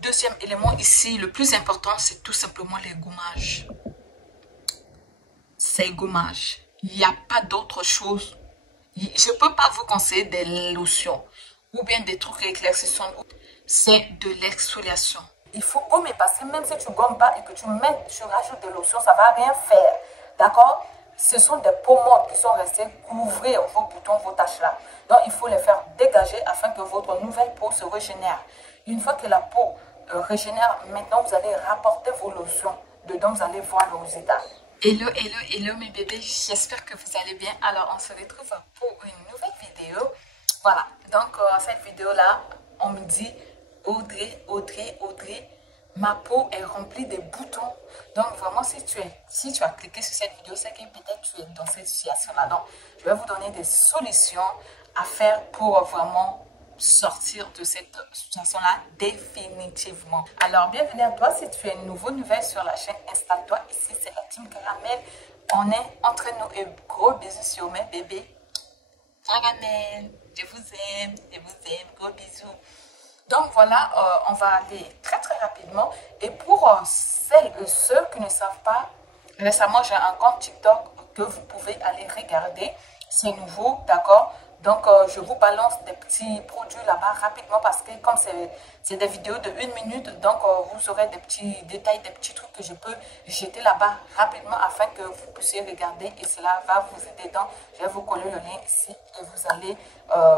deuxième élément ici, le plus important, c'est tout simplement les gommages. C'est gommage. Il n'y a pas d'autre chose. Je ne peux pas vous conseiller des lotions ou bien des trucs éclaircissants. C'est de l'exfoliation. Il faut gommer parce que même si tu gommes pas et que tu rajoutes des lotions, ça ne va rien faire. D'accord? Ce sont des peaux mortes qui sont restées couvrir vos boutons, vos taches là. Donc il faut les faire dégager afin que votre nouvelle peau se régénère. Une fois que la peau régénère, maintenant vous allez rapporter vos lotions. Dedans, vous allez voir le résultat. Hello, hello, hello mes bébés, j'espère que vous allez bien. Alors on se retrouve pour une nouvelle vidéo. Voilà, donc cette vidéo-là, on me dit Audrey, ma peau est remplie de boutons. Donc vraiment, si tu as cliqué sur cette vidéo, c'est que peut-être tu es dans cette situation-là. Donc je vais vous donner des solutions à faire pour vraiment sortir de cette situation-là définitivement. Alors, bienvenue à toi. Si tu es nouvelle sur la chaîne, installe-toi. Ici, c'est la Team Caramel. On est entre nous et gros bisous sur mes bébés. Caramel, je vous aime, gros bisous. Donc, voilà, on va aller très, très rapidement. Et pour celles et ceux qui ne savent pas, récemment, j'ai un compte TikTok que vous pouvez aller regarder. C'est nouveau, d'accord? Donc, je vous balance des petits produits là-bas rapidement parce que comme c'est des vidéos de 1 minute, donc vous aurez des petits détails, des petits trucs que je peux jeter là-bas rapidement afin que vous puissiez regarder et cela va vous aider. Donc, je vais vous coller le lien ici et vous allez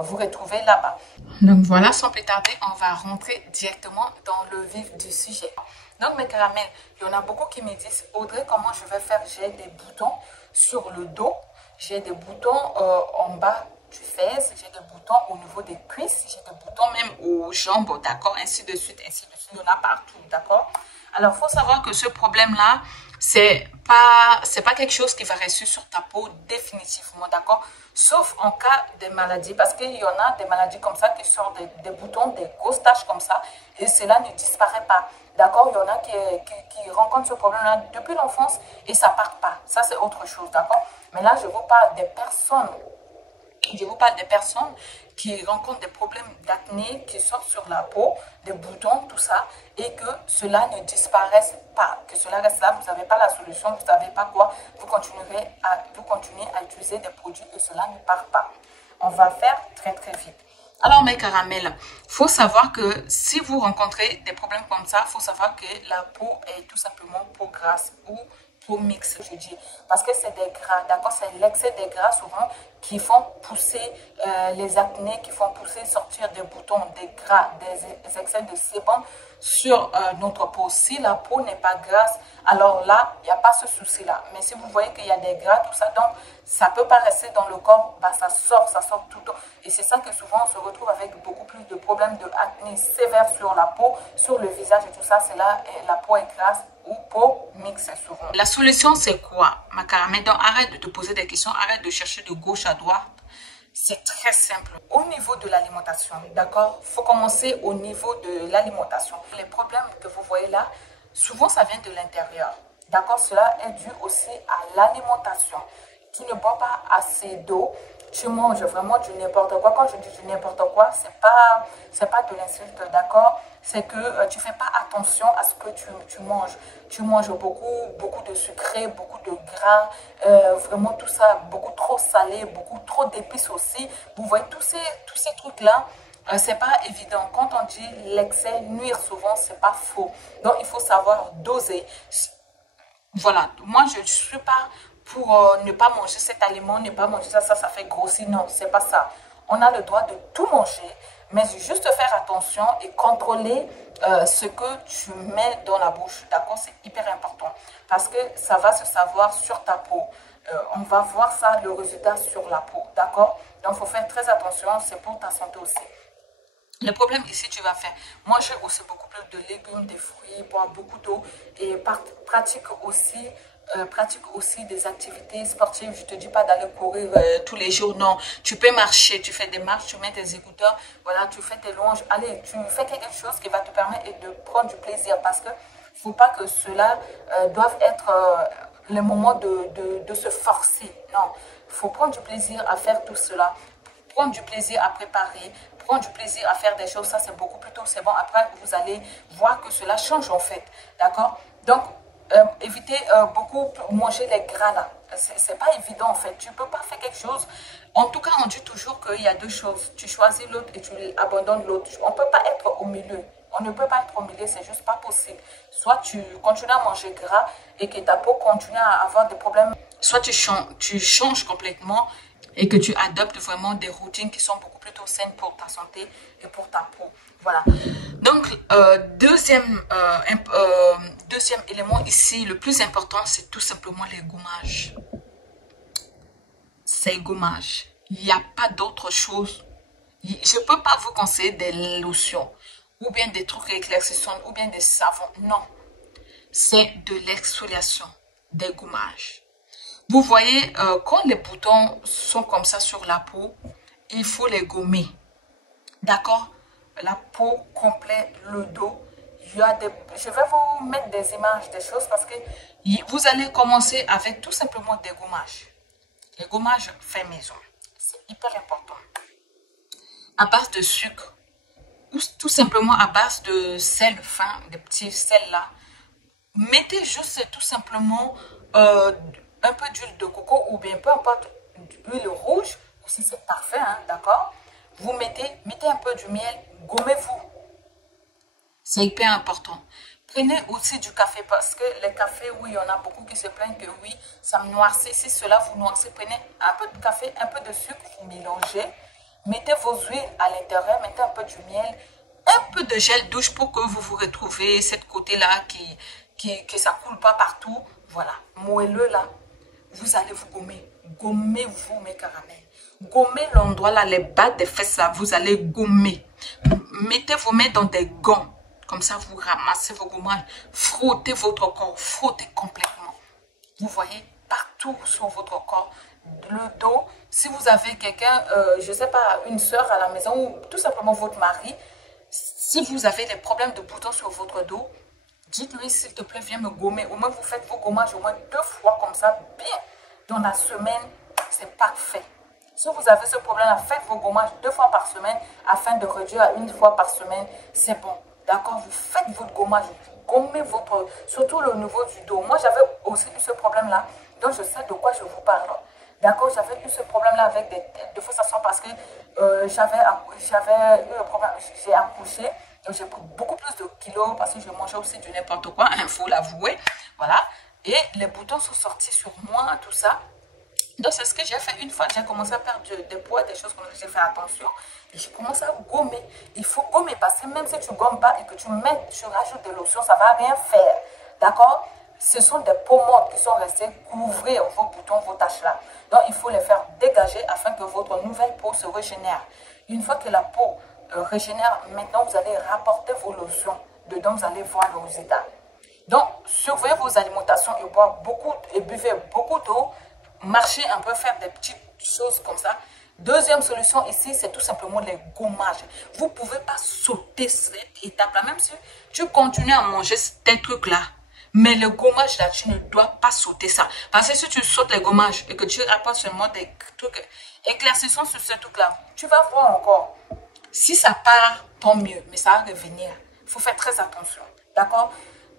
vous retrouver là-bas. Donc, voilà, sans plus tarder, on va rentrer directement dans le vif du sujet. Donc, mes caramels, il y en a beaucoup qui me disent, Audrey, comment je vais faire? J'ai des boutons sur le dos, j'ai des boutons en bas du fesses, j'ai des boutons au niveau des cuisses, j'ai des boutons même aux jambes, d'accord, ainsi de suite, il y en a partout, d'accord. Alors, il faut savoir que ce problème-là, c'est pas quelque chose qui va rester sur ta peau définitivement, d'accord, sauf en cas de maladie, parce qu'il y en a des maladies comme ça qui sortent des boutons, des grosses taches comme ça, et cela ne disparaît pas, d'accord. Il y en a qui rencontrent ce problème-là depuis l'enfance et ça part pas, ça c'est autre chose, d'accord. Mais là, je vous parle des personnes qui rencontrent des problèmes d'acné, qui sortent sur la peau, des boutons, tout ça, et que cela ne disparaisse pas, que cela reste là, vous n'avez pas la solution, vous ne savez pas quoi, vous continuez à utiliser des produits et cela ne part pas. On va faire très très vite. Alors mes caramels, faut savoir que si vous rencontrez des problèmes comme ça, faut savoir que la peau est tout simplement peau grasse ou peau mixte, je dis, parce que c'est des gras, d'accord, c'est l'excès des gras souvent qui font pousser les acnés, qui font pousser sortir des boutons, des gras, des excès de sébum sur notre peau. Si la peau n'est pas grasse, alors là, il n'y a pas ce souci-là. Mais si vous voyez qu'il y a des gras, tout ça, donc ça ne peut pas rester dans le corps, bah, ça sort tout le temps. Et c'est ça que souvent on se retrouve avec beaucoup plus de problèmes de acné sévères sur la peau, sur le visage et tout ça. C'est là, la peau est grasse ou peau mixte souvent. La solution, c'est quoi, ma caramel? Donc, arrête de te poser des questions, arrête de chercher de gauche à droite. C'est très simple. Au niveau de l'alimentation, d'accord? Il faut commencer au niveau de l'alimentation. Les problèmes que vous voyez là, souvent ça vient de l'intérieur. D'accord? Cela est dû aussi à l'alimentation. Tu ne bois pas assez d'eau. Tu manges vraiment du n'importe quoi. Quand je dis du n'importe quoi, c'est pas de l'insulte, d'accord? C'est que tu fais pas attention à ce que tu manges. Tu manges beaucoup de sucré, beaucoup de gras, vraiment tout ça, beaucoup trop salé, beaucoup trop d'épices aussi. Vous voyez, tous ces trucs-là, c'est pas évident. Quand on dit l'excès nuire souvent, c'est pas faux. Donc, il faut savoir doser. Voilà, moi, je ne suis pas pour ne pas manger cet aliment, ne pas manger ça fait grossir. Non, c'est pas ça. On a le droit de tout manger, mais juste faire attention et contrôler ce que tu mets dans la bouche. D'accord, c'est hyper important parce que ça va se savoir sur ta peau. On va voir ça, le résultat sur la peau. D'accord, donc il faut faire très attention, c'est pour ta santé aussi. Le problème ici, tu vas faire manger aussi beaucoup plus de légumes, des fruits, boire beaucoup d'eau et pratique aussi des activités sportives. Je ne te dis pas d'aller courir tous les jours, non. Tu peux marcher, tu fais des marches, tu mets tes écouteurs, voilà, tu fais tes longes. Allez, tu fais quelque chose qui va te permettre de prendre du plaisir parce que il ne faut pas que cela doive être le moment de se forcer. Non, il faut prendre du plaisir à faire tout cela. Prendre du plaisir à préparer, prend du plaisir à faire des choses, ça c'est beaucoup plus tôt, c'est bon. Après, vous allez voir que cela change en fait, d'accord? Donc, évitez beaucoup manger les gras là. C'est pas évident en fait. Tu peux pas faire quelque chose. En tout cas, on dit toujours qu'il y a deux choses. Tu choisis l'autre et tu abandonnes l'autre. On peut pas être au milieu. On ne peut pas être au milieu, c'est juste pas possible. Soit tu continues à manger gras et que ta peau continue à avoir des problèmes. Soit tu changes complètement et que tu adoptes vraiment des routines qui sont beaucoup plus saines pour ta santé et pour ta peau. Voilà. Donc, deuxième élément ici, le plus important, c'est tout simplement les gommages. C'est gommage. Il n'y a pas d'autre chose. Je ne peux pas vous conseiller des lotions ou bien des trucs éclaircissants ou bien des savons. Non. C'est de l'exfoliation, des gommages. Vous voyez, quand les boutons sont comme ça sur la peau, il faut les gommer. D'accord? La peau complète, le dos. Je vais vous mettre des images, des choses parce que vous allez commencer avec tout simplement des gommages. Les gommages faits maison. C'est hyper important. À base de sucre ou tout simplement à base de sel fin, des petits sels là. Mettez juste tout simplement un peu d'huile de coco ou bien peu importe, d'huile rouge. Aussi c'est parfait, hein, d'accord? Vous mettez un peu du miel, gommez-vous. C'est hyper important. Prenez aussi du café parce que les cafés, oui, il y en a beaucoup qui se plaignent que oui, ça me noircit. Si cela vous noircit, prenez un peu de café, un peu de sucre, vous mélangez. Mettez vos huiles à l'intérieur, mettez un peu du miel, un peu de gel douche pour que vous vous retrouvez cette côté-là que ça coule pas partout. Voilà, moelleux là. Vous allez vous gommer. Gommez-vous mes caramels. Gommez l'endroit là, les bas des fesses là, vous allez gommer. Mettez vos mains dans des gants. Comme ça, vous ramassez vos gommages. Frottez votre corps. Frottez complètement. Vous voyez, partout sur votre corps. Le dos. Si vous avez quelqu'un, je ne sais pas, une soeur à la maison ou tout simplement votre mari. Si vous avez des problèmes de boutons sur votre dos, dites-lui s'il te plaît, viens me gommer. Au moins, vous faites vos gommages au moins 2 fois comme ça, bien. Dans la semaine, c'est parfait. Si vous avez ce problème-là, faites vos gommages 2 fois par semaine afin de réduire à 1 fois par semaine. C'est bon. D'accord? Vous faites votre gommage. Vous gommez votre... Surtout le niveau du dos. Moi, j'avais aussi eu ce problème-là. Donc, je sais de quoi je vous parle. D'accord? J'avais eu ce problème-là avec des faussations parce que j'avais eu un problème. J'ai accouché. Donc, j'ai pris beaucoup plus de kilos parce que je mangeais aussi du n'importe quoi. Il faut l'avouer. Voilà. Et les boutons sont sortis sur moi, tout ça. Donc, c'est ce que j'ai fait une fois. J'ai commencé à perdre des poids, des choses comme ça. J'ai fait attention. Et j'ai commencé à gommer. Il faut gommer parce que même si tu gommes pas et que tu rajoutes de lotion, ça ne va rien faire. D'accord? Ce sont des peaux mortes qui sont restées couvrir vos boutons, vos taches là. Donc, il faut les faire dégager afin que votre nouvelle peau se régénère. Une fois que la peau régénère, maintenant, vous allez rapporter vos lotions. Dedans, vous allez voir le résultat. Donc, surveillez vos alimentations et boire beaucoup et buvez beaucoup d'eau. Marchez un peu, faire des petites choses comme ça. Deuxième solution ici, c'est tout simplement les gommages. Vous ne pouvez pas sauter cette étape-là, même si tu continues à manger ces trucs-là. Mais le gommage là, tu ne dois pas sauter ça. Parce que si tu sautes les gommages et que tu rapportes seulement des trucs éclaircissants sur ce truc-là, tu vas voir encore. Si ça part, tant mieux, mais ça va revenir. Il faut faire très attention. D'accord?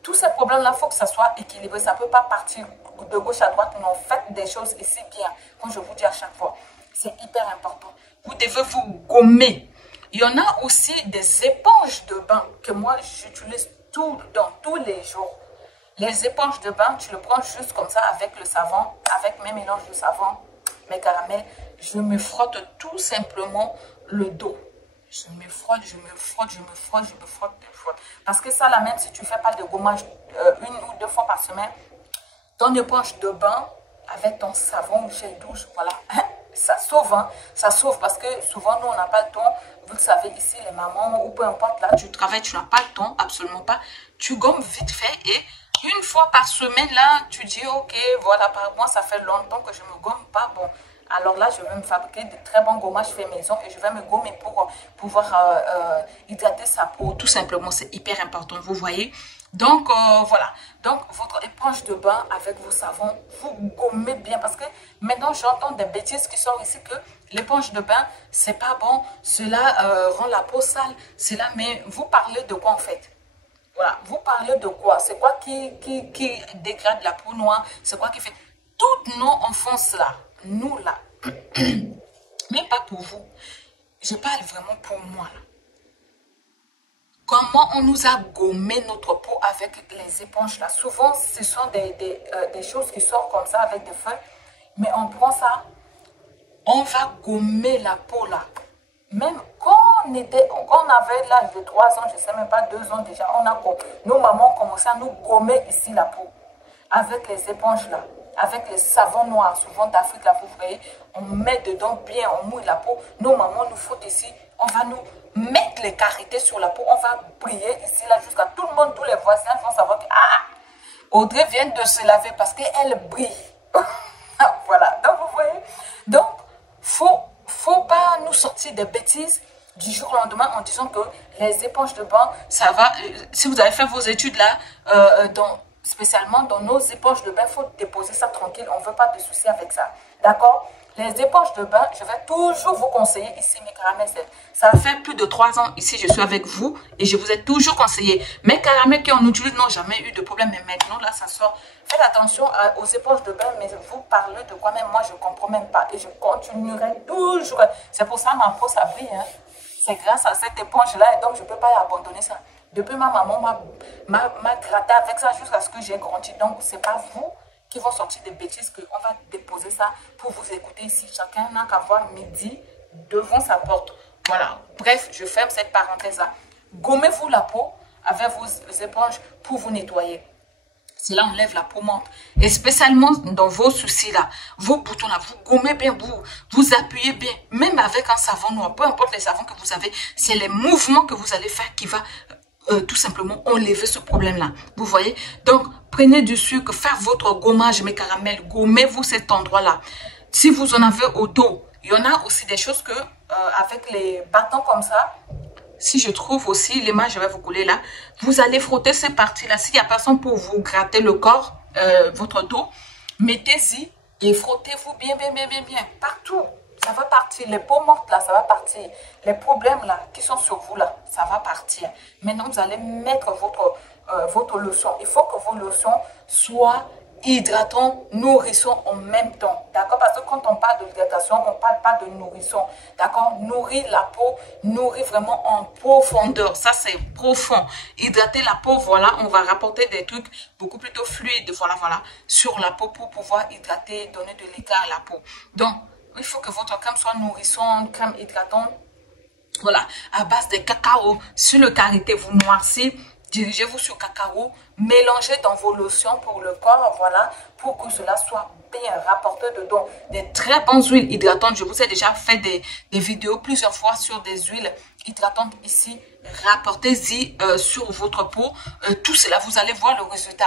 Tous ces problèmes-là, il faut que ça soit équilibré. Ça ne peut pas partir de gauche à droite. Non, faites des choses ici bien, comme je vous dis à chaque fois. C'est hyper important. Vous devez vous gommer. Il y en a aussi des éponges de bain que moi, j'utilise tous les jours. Les éponges de bain, tu le prends juste comme ça avec le savon, avec mes mélanges de savon, mes caramels. Je me frotte tout simplement le dos. Je me frotte, je me frotte, je me frotte, je me frotte, je me frotte. Parce que ça, là, même si tu ne fais pas de gommage 1 ou 2 fois par semaine, ton éponge de bain avec ton savon ou gel douche, voilà, ça sauve, hein. Ça sauve parce que souvent, nous, on n'a pas le temps. Vous le savez, ici, les mamans ou peu importe, là, tu travailles, tu n'as pas le temps, absolument pas. Tu gommes vite fait et 1 fois par semaine, là, tu dis, ok, voilà, par mois, ça fait longtemps que je ne me gomme pas. Bon, alors là, je vais me fabriquer de très bons gommages faits maison et je vais me gommer pour pouvoir hydrater sa peau. Tout simplement, c'est hyper important, vous voyez. Donc, voilà. Donc, votre éponge de bain avec vos savons, vous gommez bien. Parce que maintenant, j'entends des bêtises qui sortent ici que l'éponge de bain, c'est pas bon. Cela rend la peau sale. Cela, mais vous parlez de quoi en fait? Voilà. Vous parlez de quoi? C'est quoi qui dégrade la peau noire? C'est quoi qui fait? Toutes nos enfances là, nous là, mais pas pour vous. Je parle vraiment pour moi là. Comment on nous a gommé notre peau avec les éponges là. Souvent, ce sont des choses qui sortent comme ça avec des feuilles. Mais on prend ça, on va gommer la peau là. Même quand on avait l'âge de 3 ans, je ne sais même pas, 2 ans déjà, nos mamans ont commencé à nous gommer ici la peau. Avec les éponges là, avec les savons noirs, souvent d'Afrique là, vous voyez, on met dedans bien, on mouille la peau. Nos mamans nous foutent ici, on va nous mettre les carités sur la peau, on va briller ici là jusqu'à tout le monde, tous les voisins vont savoir que Audrey vient de se laver parce qu'elle brille. Voilà, donc vous voyez, donc faut pas nous sortir des bêtises du jour au lendemain en disant que les éponges de bain, ça va. Si vous avez fait vos études là, spécialement dans nos éponges de bain, il faut déposer ça tranquille. On ne veut pas de soucis avec ça. D'accord? Les éponges de bain, je vais toujours vous conseiller ici, mes caramels. Ça fait plus de 3 ans ici, je suis avec vous et je vous ai toujours conseillé. Mes caramels qui en utilise n'ont jamais eu de problème, mais maintenant là, ça sort. Faites attention aux éponges de bain, mais vous parlez de quoi même, moi je ne comprends même pas et je continuerai toujours. C'est pour ça que ma peau, ça brille. Hein. C'est grâce à cette éponge-là et donc je ne peux pas abandonner ça. Depuis ma maman m'a gratté avec ça jusqu'à ce que j'ai grandi. Donc, ce n'est pas vous qui vont sortir des bêtises qu'on va déposer ça pour vous écouter ici. Chacun n'a qu'à voir midi devant sa porte. Voilà. Bref, je ferme cette parenthèse-là. Gommez-vous la peau avec vos éponges pour vous nettoyer. Cela enlève la peau morte. Et spécialement dans vos soucis là, vos boutons là, vous gommez bien, vous appuyez bien. Même avec un savon noir, peu importe les savons que vous avez, c'est les mouvements que vous allez faire qui va tout simplement enlever ce problème-là. Vous voyez? Donc, prenez du sucre, faire votre gommage, mes caramels, gommez-vous cet endroit-là. Si vous en avez au dos, il y en a aussi des choses que, avec les bâtons comme ça, si je trouve aussi, l'image, je vais vous coller là, vous allez frotter ces parties-là. S'il n'y a personne pour vous gratter le corps, votre dos, mettez-y et frottez-vous bien, partout. Ça va partir. Les peaux mortes là, ça va partir. Les problèmes là, qui sont sur vous là, ça va partir. Maintenant, vous allez mettre votre lotion. Il faut que vos lotions soient hydratants, nourrissants en même temps. D'accord? Parce que quand on parle de l'hydratation, on ne parle pas de nourrisson. D'accord? Nourrir la peau, nourrir vraiment en profondeur. Ça, c'est profond. Hydrater la peau, voilà, on va rapporter des trucs beaucoup plutôt fluides, voilà, sur la peau pour pouvoir hydrater, donner de l'éclat à la peau. Donc, il faut que votre crème soit nourrissante, crème hydratante. Voilà, à base de cacao. Sur le karité, vous noircissez, dirigez-vous sur cacao, mélangez dans vos lotions pour le corps, voilà, pour que cela soit bien rapporté dedans. Des très bonnes huiles hydratantes. Je vous ai déjà fait des vidéos plusieurs fois sur des huiles hydratantes ici. Rapportez-y sur votre peau. Tout cela, vous allez voir le résultat.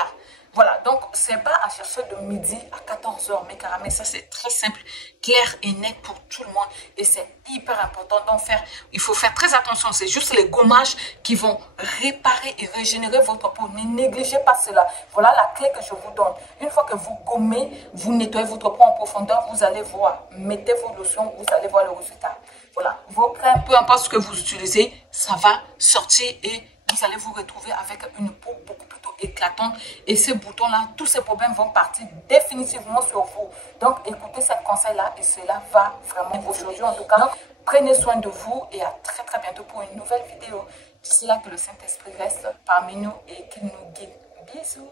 Voilà, donc c'est pas à chercher de midi à 14 h, mes caramels. Ça, c'est très simple, clair et net pour tout le monde. Et c'est hyper important d'en faire. Il faut faire très attention. C'est juste les gommages qui vont réparer et régénérer votre peau. Ne négligez pas cela. Voilà la clé que je vous donne. Une fois que vous gommez, vous nettoyez votre peau en profondeur, vous allez voir. Mettez vos lotions, vous allez voir le résultat. Voilà, vos crèmes, peu importe ce que vous utilisez, ça va sortir et vous allez vous retrouver avec une peau beaucoup plus éclatante et ces boutons-là, tous ces problèmes vont partir définitivement sur vous. Donc, écoutez ce conseil-là et cela va vraiment aujourd'hui en tout cas. Donc, prenez soin de vous et à très très bientôt pour une nouvelle vidéo. D'ici là, que le Saint-Esprit reste parmi nous et qu'il nous guide. Bisous!